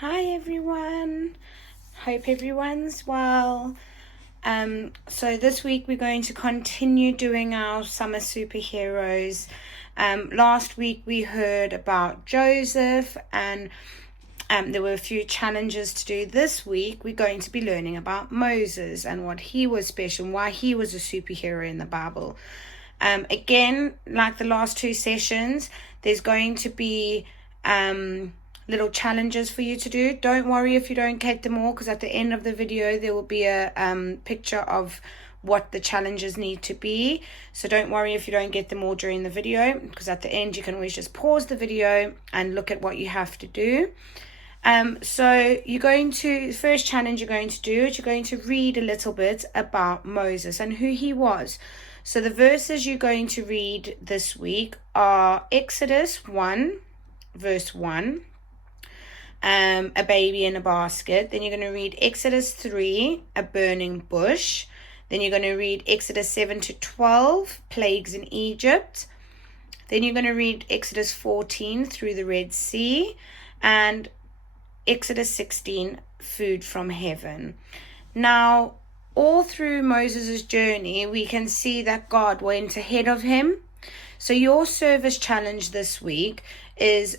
Hi everyone. Hope everyone's well. So this week we're going to continue doing our summer superheroes. Last week we heard about Joseph and there were a few challenges to do. This week we're going to be learning about Moses and what he was special and why he was a superhero in the Bible. Again, like the last two sessions, there's going to be little challenges for you to do. Don't worry if you don't get them all, because at the end of the video there will be a picture of what the challenges need to be. So don't worry if you don't get them all during the video, because at the end you can always just pause the video and look at what you have to do. So first challenge you're going to do is you're going to read a little bit about Moses and who he was. So the verses you're going to read this week are Exodus 1 verse 1, a baby in a basket. Then you're going to read Exodus 3, a burning bush. Then you're going to read Exodus 7 to 12, plagues in Egypt. Then you're going to read Exodus 14, through the Red Sea, and Exodus 16, food from heaven. Now, all through Moses' journey, we can see that God went ahead of him. So your service challenge this week is,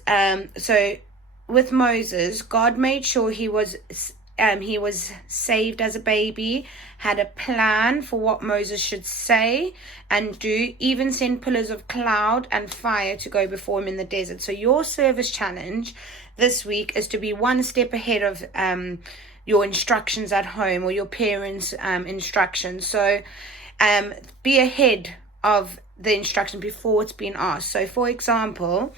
with Moses, God made sure he was saved as a baby, had a plan for what Moses should say and do, even send pillars of cloud and fire to go before him in the desert. So your service challenge this week is to be one step ahead of your instructions at home, or your parents' instructions. So be ahead of the instruction before it's been asked. So for example,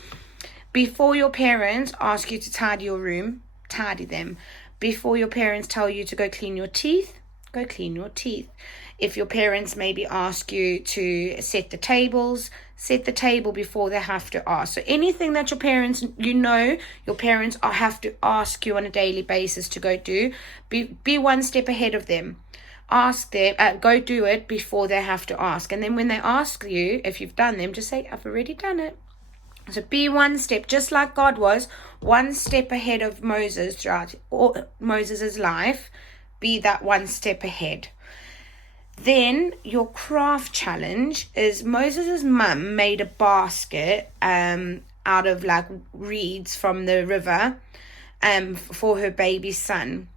before your parents ask you to tidy your room, tidy them. Before your parents tell you to go clean your teeth, go clean your teeth. If your parents maybe ask you to set the tables, set the table before they have to ask. So anything that your parents have to ask you on a daily basis to go do, be one step ahead of them. Ask them, go do it before they have to ask. And then when they ask you if you've done them, just say, I've already done it. So be one step, just like God was one step ahead of Moses throughout Moses' life. Be that one step ahead. Then your craft challenge is Moses' mum made a basket out of like reeds from the river for her baby son.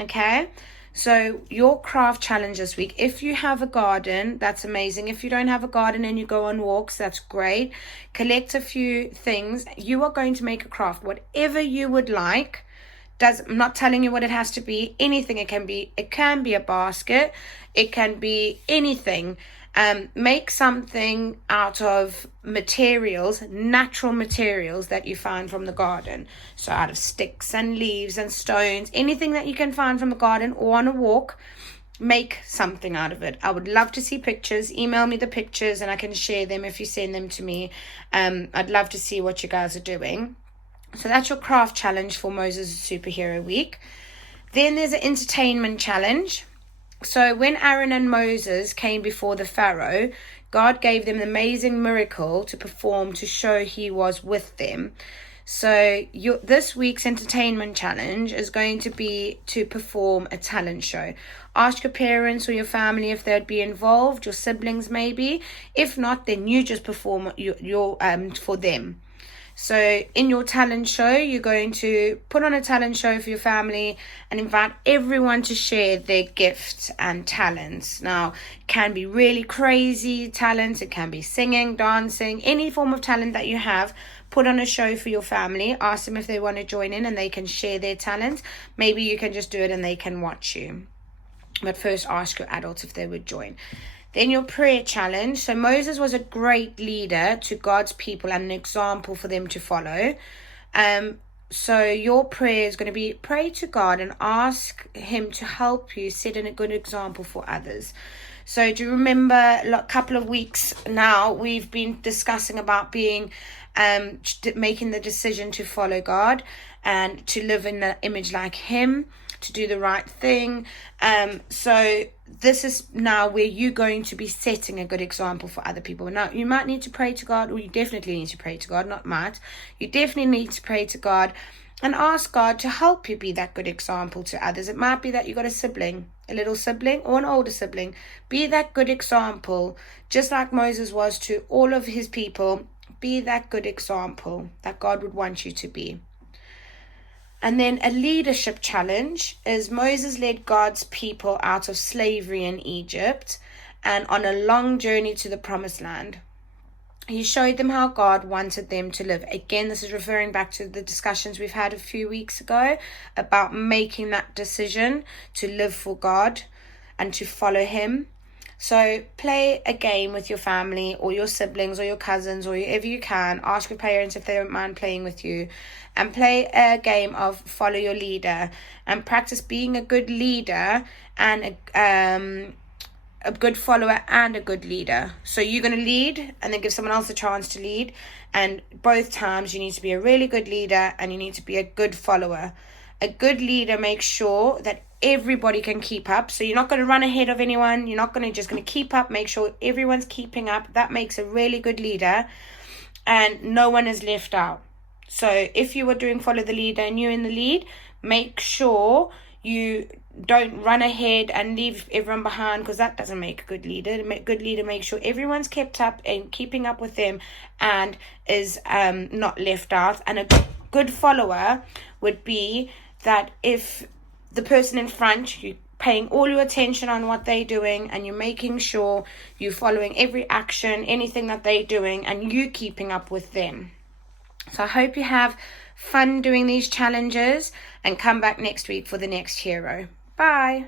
Okay? So your craft challenge this week, if you have a garden, that's amazing. If you don't have a garden and you go on walks, that's great. Collect a few things. You are going to make a craft, whatever you would like. I'm not telling you what it has to be. Anything it can be. It can be a basket. It can be anything. Make something out of materials, natural materials that you find from the garden. So out of sticks and leaves and stones, anything that you can find from the garden or on a walk, make something out of it. I would love to see pictures. Email me the pictures and I can share them if you send them to me. I'd love to see what you guys are doing. So that's your craft challenge for Moses Superhero Week. Then there's an entertainment challenge. So when Aaron and Moses came before the Pharaoh, God gave them an amazing miracle to perform to show he was with them. So this week's entertainment challenge is going to be to perform a talent show. Ask your parents or your family if they'd be involved, your siblings maybe. If not, then you just perform your for them. So in your talent show, you're going to put on a talent show for your family and invite everyone to share their gifts and talents. Now, it can be really crazy talents. It can be singing, dancing, any form of talent that you have. Put on a show for your family. Ask them if they want to join in and they can share their talents. Maybe you can just do it and they can watch you. But first, ask your adults if they would join. Then your prayer challenge. So Moses was a great leader to God's people and an example for them to follow. So your prayer is going to be pray to God and ask him to help you set a good example for others. So do you remember a couple of weeks now we've been discussing about making the decision to follow God and to live in the image like him, to do the right thing. So this is now where you're going to be setting a good example for other people. Now, you might need to pray to God, or you definitely need to pray to God, not might. You definitely need to pray to God and ask God to help you be that good example to others. It might be that you got a sibling, a little sibling or an older sibling. Be that good example, just like Moses was to all of his people. Be that good example that God would want you to be. And then a leadership challenge is Moses led God's people out of slavery in Egypt and on a long journey to the promised land. He showed them how God wanted them to live. Again, this is referring back to the discussions we've had a few weeks ago about making that decision to live for God and to follow him. So play a game with your family or your siblings or your cousins or whoever you can. Ask your parents if they don't mind playing with you. And play a game of follow your leader. And practice being a good leader and a good follower and a good leader. So you're going to lead and then give someone else a chance to lead. And both times you need to be a really good leader and you need to be a good follower. A good leader makes sure that everybody can keep up. So you're not going to run ahead of anyone. You're not going to keep up. Make sure everyone's keeping up. That makes a really good leader. And no one is left out. So if you were doing follow the leader and you're in the lead, make sure you don't run ahead and leave everyone behind, because that doesn't make a good leader. A good leader makes sure everyone's kept up and keeping up with them and is not left out. And a good follower would be that if the person in front, you're paying all your attention on what they're doing and you're making sure you're following every action, anything that they're doing, and you keeping up with them. So I hope you have fun doing these challenges and come back next week for the next hero. Bye.